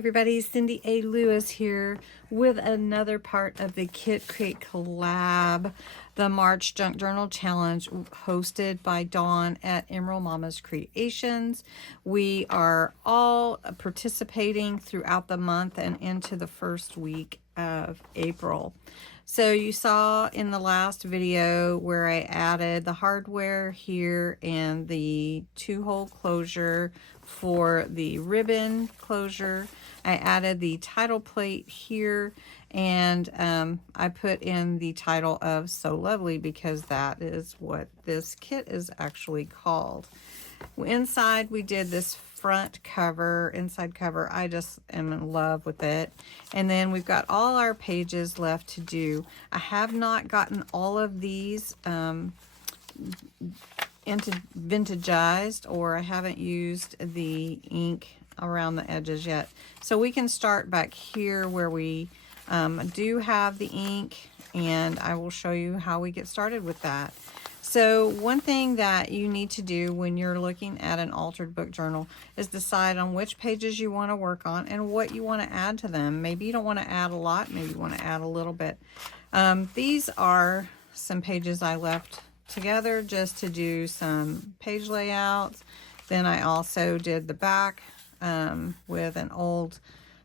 Everybody, Cindy A. Lewis here with another part of the Kit Crate collab, the March Junk Journal Challenge hosted by Dawn at Emerald Mommas Creations. We are all participating throughout the month and into the first week of April. So you saw in the last video where I added the hardware here and the 2-hole closure for the ribbon closure. I added the title plate here, and I put in the title of So Lovely because that is what this kit is actually called. Inside we did this front cover, inside cover. I just am in love with it. And then we've got all our pages left to do. I have not gotten all of these into vintagized, or I haven't used the ink around the edges yet. So we can start back here where we do have the ink, and I will show you how we get started with that. So one thing that you need to do when you're looking at an altered book journal is decide on which pages you want to work on and what you want to add to them. Maybe you don't want to add a lot, maybe you want to add a little bit. These are some pages I left together just to do some page layouts. Then I also did the back with an old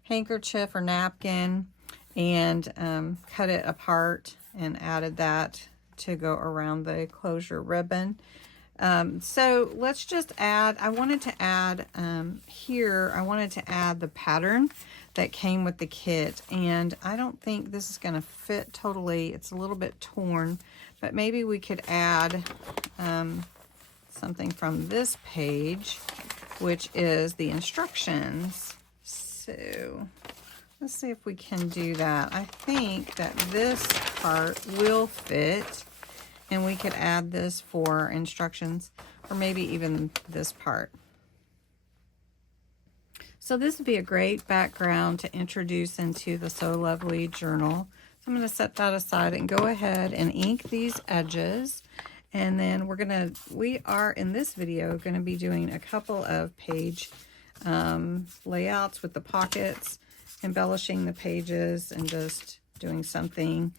handkerchief or napkin and cut it apart and added that to go around the closure ribbon. So let's just add, I wanted to add here, I wanted to add the pattern that came with the kit, and I don't think this is going to fit totally. It's a little bit torn, but maybe we could add something from this page, which is the instructions. So let's see if we can do that. I think that this part will fit, and we could add this for instructions, or maybe even this part. So this would be a great background to introduce into the So Lovely journal. So I'm going to set that aside and go ahead and ink these edges. And then we are in this video going to be doing a couple of page layouts with the pockets, embellishing the pages, and just doing something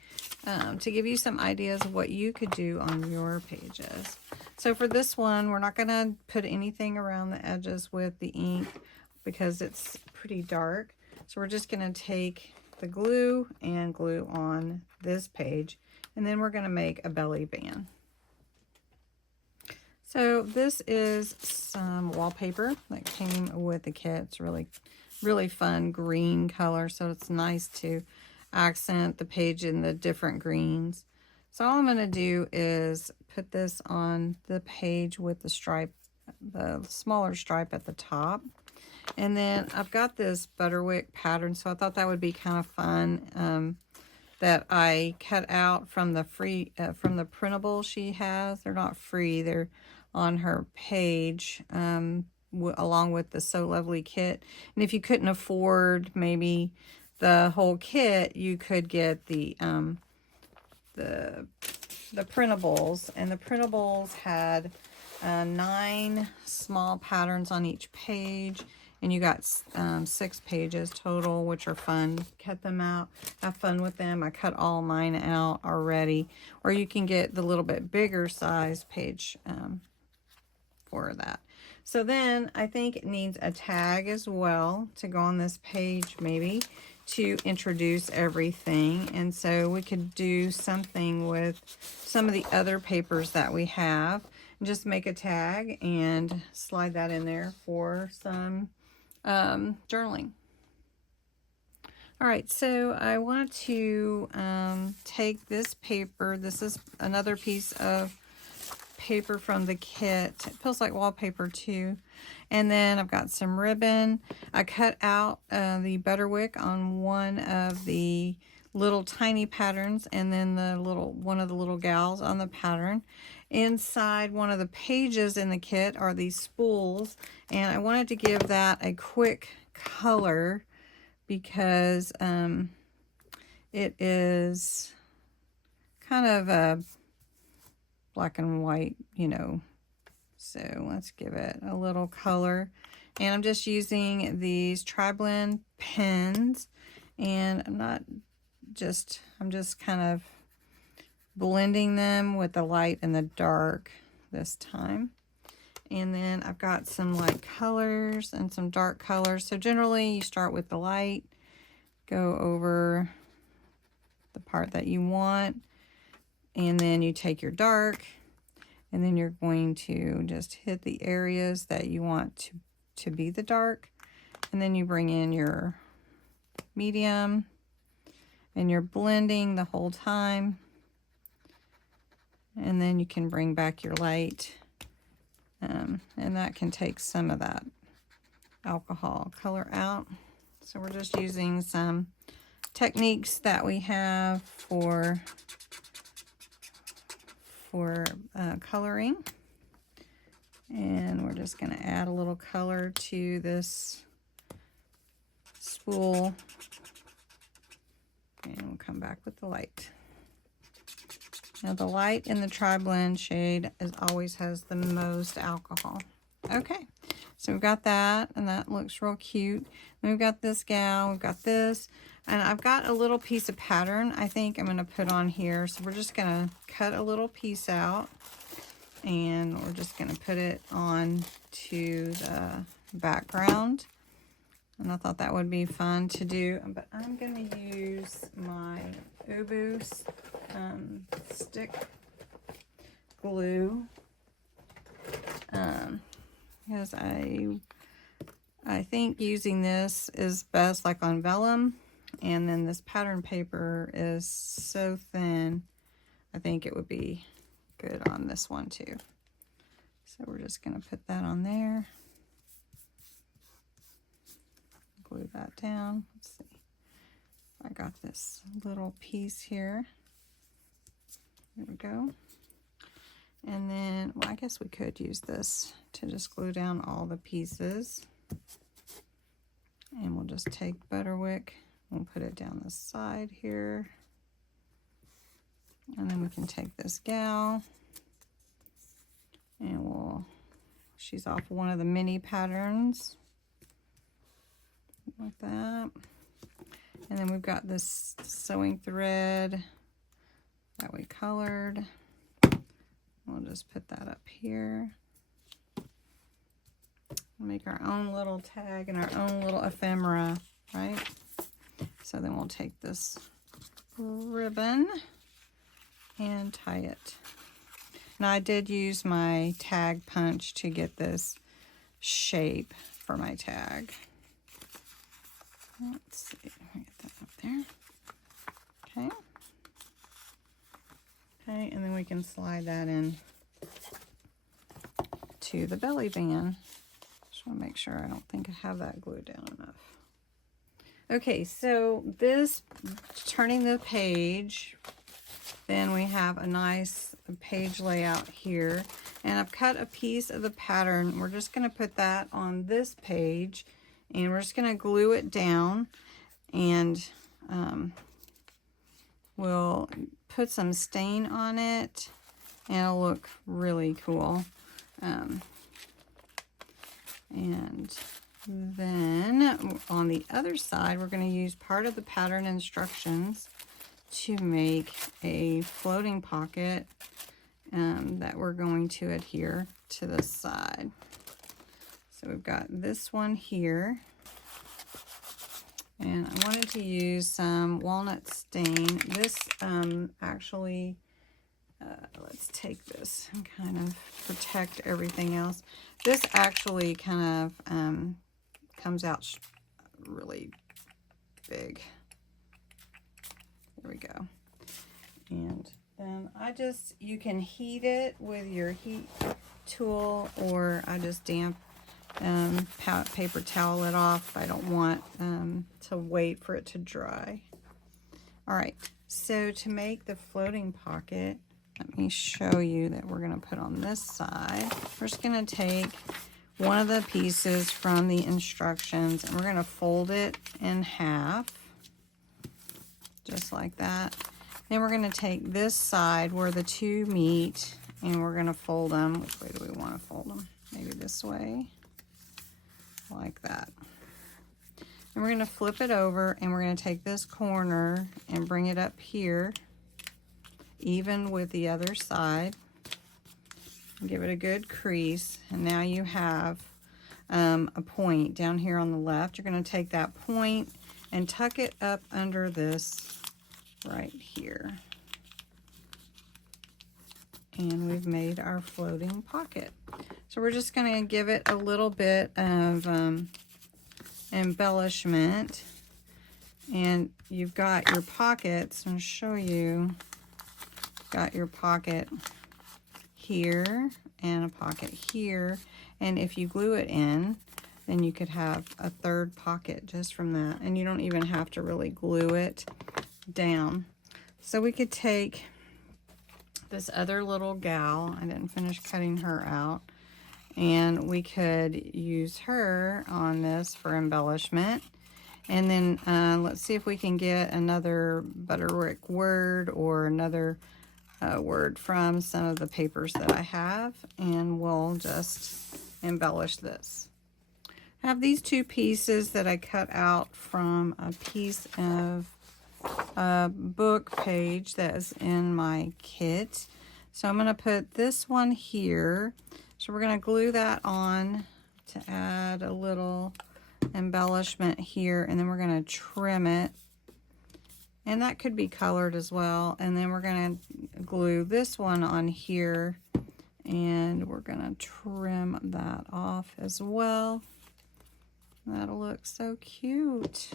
to give you some ideas of what you could do on your pages. So for this one, we're not going to put anything around the edges with the ink because it's pretty dark. So we're just going to take the glue and glue on this page, and then we're going to make a belly band. So this is some wallpaper that came with the kit. It's really fun green color, so it's nice to accent the page in the different greens. So all I'm going to do is put this on the page with the stripe, the smaller stripe at the top. And then I've got this butterwick pattern, so I thought that would be kind of fun, that I cut out from the from the printable she has. They're not free, they're on her page, along with the So Lovely kit. And if you couldn't afford maybe the whole kit, you could get the printables, and the printables had 9 small patterns on each page, and you got 6 pages total, which are fun. Cut them out, have fun with them. I cut all mine out already, or you can get the little bit bigger size page for that. So then I think it needs a tag as well to go on this page, maybe to introduce everything. And so we could do something with some of the other papers that we have and just make a tag and slide that in there for some journaling. All right, so I want to take this paper. This is another piece of paper from the kit. It feels like wallpaper too. And then I've got some ribbon. I cut out the butterwick on one of the little tiny patterns, and then one of the little gals on the pattern. Inside one of the pages in the kit are these spools, and I wanted to give that a quick color because it is kind of a black and white, you know. So let's give it a little color. And I'm just using these Tri-Blend pens, and I'm just kind of blending them with the light and the dark this time. And then I've got some light colors and some dark colors. So generally you start with the light, go over the part that you want, and then you take your dark, and then you're going to just hit the areas that you want to be the dark, and then you bring in your medium, and you're blending the whole time, and then you can bring back your light, and that can take some of that alcohol color out. So we're just using some techniques that we have for coloring, and we're just going to add a little color to this spool, and we'll come back with the light. Now the light in the Tri-Blend shade always has the most alcohol. Okay, so we've got that, and that looks real cute. Then we've got this gal, we've got this, and I've got a little piece of pattern I think I'm going to put on here. So we're just going to cut a little piece out, and we're just going to put it on to the background. And I thought that would be fun to do, but I'm going to use my Ubu stick glue, because I think using this is best like on vellum, and then this pattern paper is so thin, I think it would be good on this one too. So we're just going to put that on there. Glue that down. Let's see. I got this little piece here. There we go. And then, well, I guess we could use this to just glue down all the pieces. And we'll just take Butterwick, we'll put it down the side here. And then we can take this gal, and she's off one of the mini patterns. Like that. And then we've got this sewing thread that we colored. We'll just put that up here. Make our own little tag and our own little ephemera, right? So then we'll take this ribbon and tie it. Now I did use my tag punch to get this shape for my tag. Let's see, let me get that up there. Okay. Okay, and then we can slide that in to the belly band. Just want to make sure I don't think I have that glued down enough. Okay, so this, turning the page, then we have a nice page layout here. And I've cut a piece of the pattern. We're just going to put that on this page. And we're just going to glue it down, and we'll put some stain on it, and it'll look really cool. And then on the other side, we're going to use part of the pattern instructions to make a floating pocket that we're going to adhere to the side. So we've got this one here, and I wanted to use some walnut stain. This actually, let's take this and kind of protect everything else. This actually kind of comes out really big. There we go. And then you can heat it with your heat tool, or I just damp paper towel it off. I don't want to wait for it to dry. All right, so to make the floating pocket, let me show you that we're going to put on this side. We're just going to take one of the pieces from the instructions, and we're going to fold it in half, just like that. Then we're going to take this side where the two meet, and we're going to fold them. Which way do we want to fold them? Maybe this way. like that. And we're going to flip it over, and we're going to take this corner and bring it up here, even with the other side. Give it a good crease, and now you have a point down here on the left. You're going to take that point and tuck it up under this right here. And we've made our floating pocket. So we're just going to give it a little bit of embellishment. And you've got your pockets. I'm going to show you. Got your pocket here and a pocket here. And if you glue it in, then you could have a third pocket just from that. And you don't even have to really glue it down. So we could take this other little gal, I didn't finish cutting her out, and we could use her on this for embellishment. And then let's see if we can get another butterwick word or another word from some of the papers that I have, and we'll just embellish this. I have these two pieces that I cut out from a piece of a book page that is in my kit. So I'm going to put this one here. So we're going to glue that on to add a little embellishment here, and then we're going to trim it. And that could be colored as well. And then we're going to glue this one on here, and we're going to trim that off as well. That'll look so cute.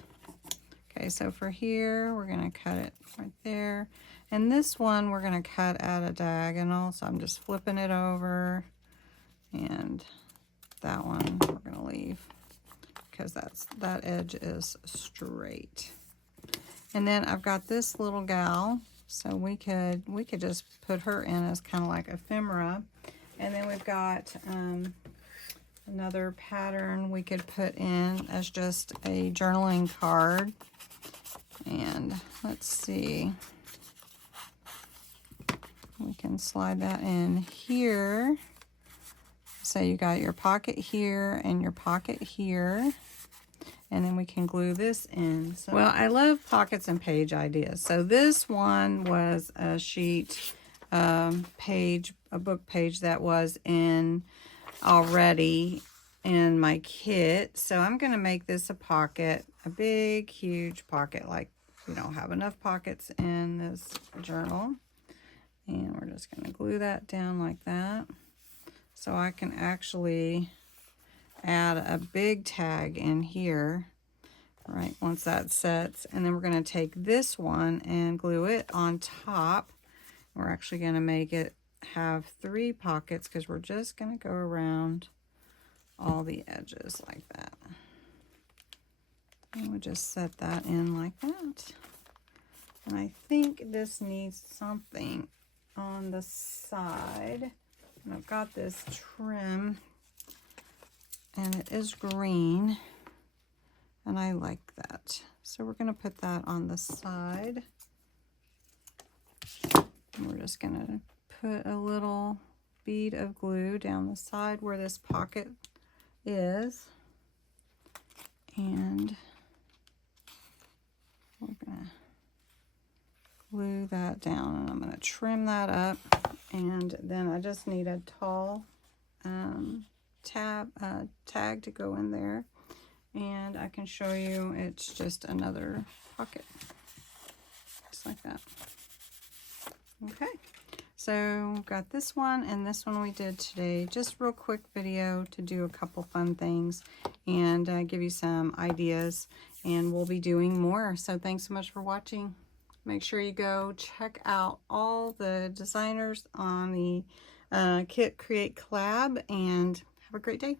Okay, so for here, we're going to cut it right there. And this one, we're going to cut at a diagonal. So I'm just flipping it over. And that one, we're going to leave because that edge is straight. And then I've got this little gal. So we could just put her in as kind of like ephemera. And then we've got another pattern we could put in as just a journaling card. And let's see, we can slide that in here. So you got your pocket here and your pocket here, and then we can glue this in. So, well, I love pockets and page ideas. So this one was a sheet page, a book page that was in already in my kit. So I'm going to make this a pocket, a big, huge pocket. Like we don't have enough pockets in this journal. And we're just going to glue that down like that. So I can actually add a big tag in here, right, once that sets. And then we're going to take this one and glue it on top. We're actually going to make it have 3 pockets because we're just going to go around all the edges like that. And we'll just set that in like that. And I think this needs something on the side. And I've got this trim, and it is green, and I like that. So we're going to put that on the side. And we're just going to put a little bead of glue down the side where this pocket is. And we're going to glue that down, and I'm going to trim that up. And then I just need a tall tag to go in there. And I can show you it's just another pocket. Just like that. Okay. So we've got this one and this one we did today. Just real quick video to do a couple fun things and give you some ideas. And we'll be doing more. So thanks so much for watching. Make sure you go check out all the designers on the Kit Create collab, and have a great day.